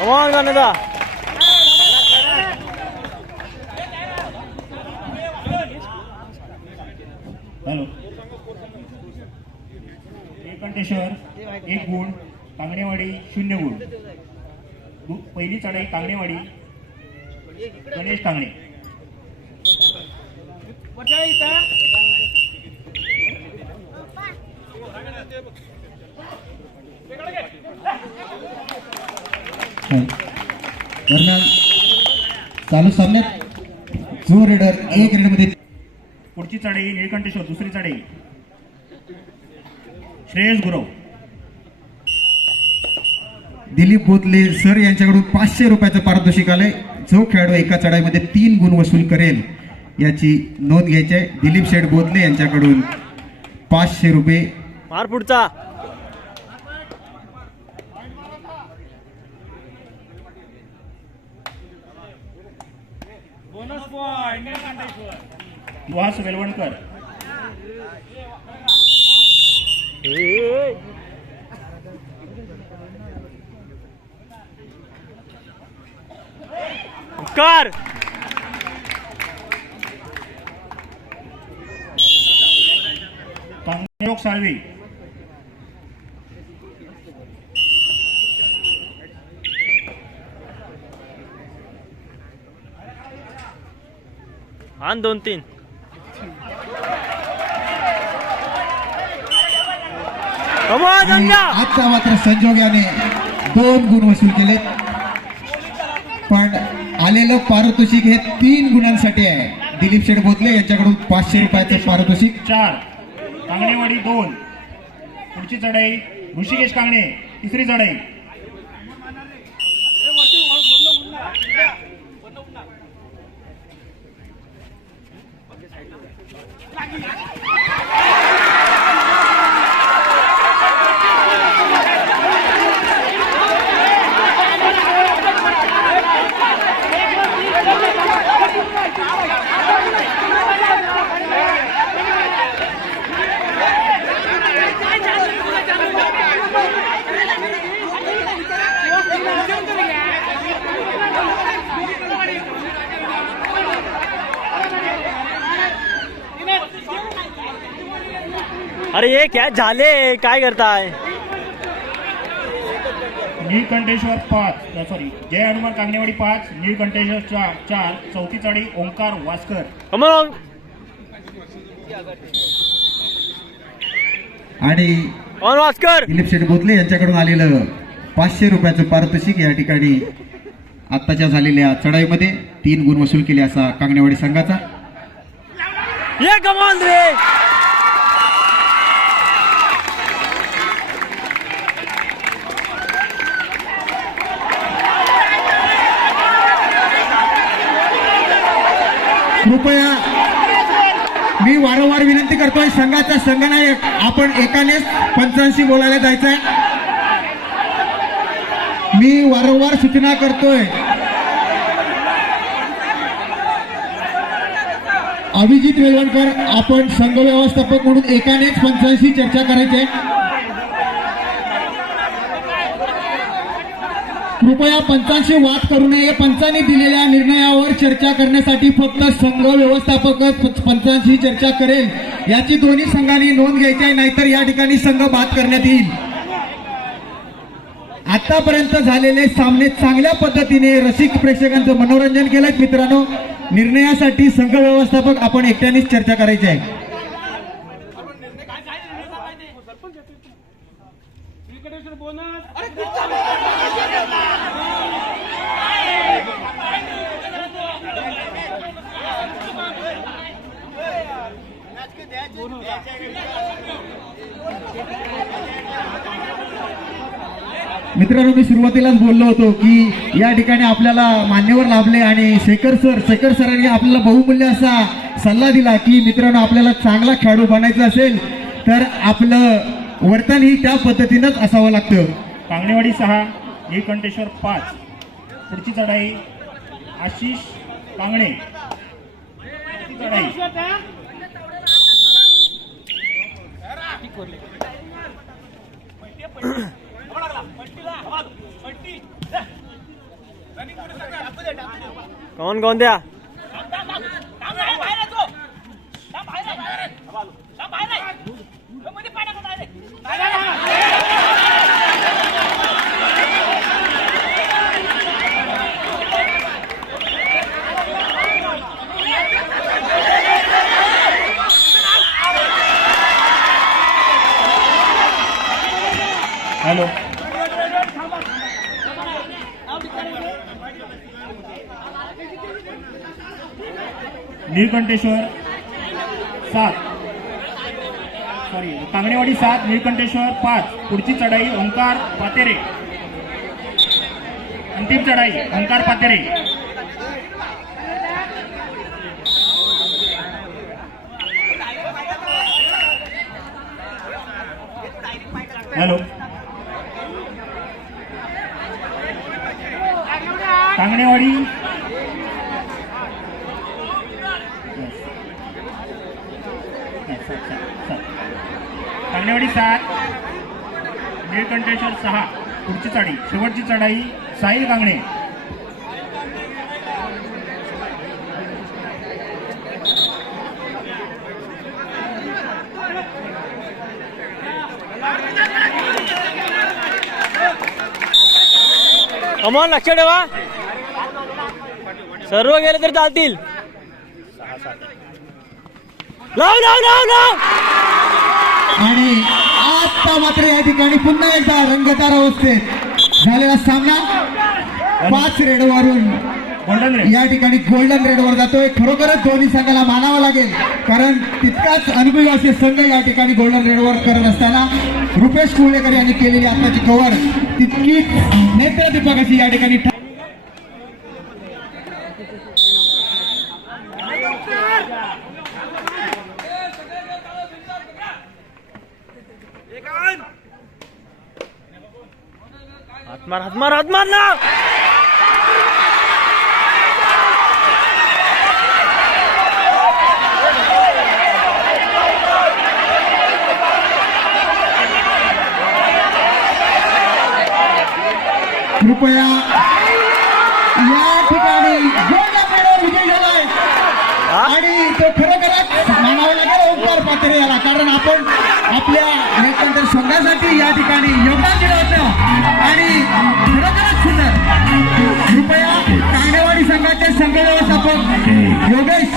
कमान गाणेदा हॅलो कंटेश्वर 1 गुण, कांगणेवाडी 0 गुण. पहिली चढाई कांगणेवाडी, गणेश कांगणे. दरम्यान चालू सामन्यात जो रेडर 1 रेडरमध्ये पुढची चढाई निळकंठेश्वर, दुसरी चढाई श्रेयस गुरव. दिलीप बोतले सर यांच्याकडून 500 रुपयाचं पारितोषिक आलंय. जो खेळाडू एका चढाईमध्ये 3 गुण वसूल करेल याची नोंद घ्यायची आहे. दिलीप शेठ बोतले यांच्याकडून 500 रुपये. मार पुढचा सुहास वेलवणकर. कार कांगणेरोग साळवी. आन 2-3 कमान आणि गंगा आता मात्र संजोग याने 2 गुण वसूल केले, पण आलेलं पारितोषिक हे 3 गुणांसाठी आहे. दिलीप शेठ बोतले यांच्याकडून 500 रुपयाचं पारितोषिक. 4 कांगणेवाडी 2. पुढची चढाई ऋषिकेश कांगणे, तिसरी चढाई. अरे ये क्या झाले काय करताय. निळकंठेश्वर 5, सॉरी जय हनुमान कांगणेवाडी 5, निळकंठेश्वर 4. चौथी चढाई ओंकार वास्कर. कमान आणि वास्कर दिलीप शेठ बोतले यांच्याकडून आलेलं 500 रुपयाचं पारितोषिक या ठिकाणी आत्ताच्या झालेल्या चढाईमध्ये 3 गुण वसूल केले असा कांगणेवाडी संघाचा. ये कमान रे कृपया मी वारंवार विनंती करतोय, संघाचा संघनायक आपण एकानेच पंचांशी बोलायला जायचंय. मी वारंवार सूचना करतोय. अभिजित वेलवणकर आपण संघ व्यवस्थापक म्हणून एकानेच पंचांशी चर्चा करायची आहे. कृपया पंचांशी वाद करू नये. पंचांनी दिलेल्या निर्णयावर चर्चा करण्यासाठी फक्त संघ व्यवस्थापक पंचांशी चर्चा करेल याची दोन्ही संघांनी नोंद घ्यायची आहे, नाहीतर या ठिकाणी संघ बाद करण्यात येईल. आतापर्यंत झालेले सामने चांगल्या पद्धतीने रसिक प्रेक्षकांचं मनोरंजन केलंय. मित्रांनो, निर्णयासाठी संघ व्यवस्थापक आपण एकट्यानेच चर्चा करायची आहे. मित्रांनो, मी सुरुवातीलाच बोललो होतो की या ठिकाणी आपल्याला मान्यवर लाभले आणि शेखर सरांनी आपल्याला बहुमूल्य असा सल्ला दिला की मित्रांनो, आपल्याला चांगला खेळाडू बनायचं असेल तर आपलं वर्तन ही त्या पद्धतीनंच असावं लागतं. कांगणेवाडी 6, निळकंठेश्वर 5. पुढची चढाई आशिष कांगणे, चढाई. कौन कौन द्या हॅलो निळकंठेश्वर 7 कांगणेवाडी 7 निळकंठेश्वर 5 पुढची चढाई ओंकार पातेरे अंतिम चढाई ओंकार पातेरे हॅलो कांगणेवाडी कांगणेवाडी 7 निळकंठेश्वर 6 पुढची चढाई शेवटची चढाई साहिल कांगणे कमॉन लक्ष ठेवा सर्व गेले तर चालतील लाव लाव लाव लाव आणि आता मात्र या ठिकाणी पुन्हा एकदा रंगतदार अवस्थेत झालेला सामना 5 रेडवरून गोल्डन रेड या ठिकाणी गोल्डन रेडवर जातोय. खरोखरच दोन्ही संघाला मानावं लागेल कारण तितकाच अनुभवी असे संघ या ठिकाणी गोल्डन रेडवर करत असताना रुपेश कुवळेकर यांनी केलेली आत्ताची कव्हर तितकीच नेत्रदीपक अशी या ठिकाणी हात मार ना कृपया या ठिकाणी गोल्डन मेडल विजयी झालाय आणि तो खरोखरच मानावा लागेल ओंकार पातेरे याला कारण आपण आपल्या नेतृत्व संघासाठी या ठिकाणी योगदान दिलं होतं आणि खरोखरच सुंदर. कृपया कांगणेवाडी संघाचे संघ व्यवस्थापक योगेश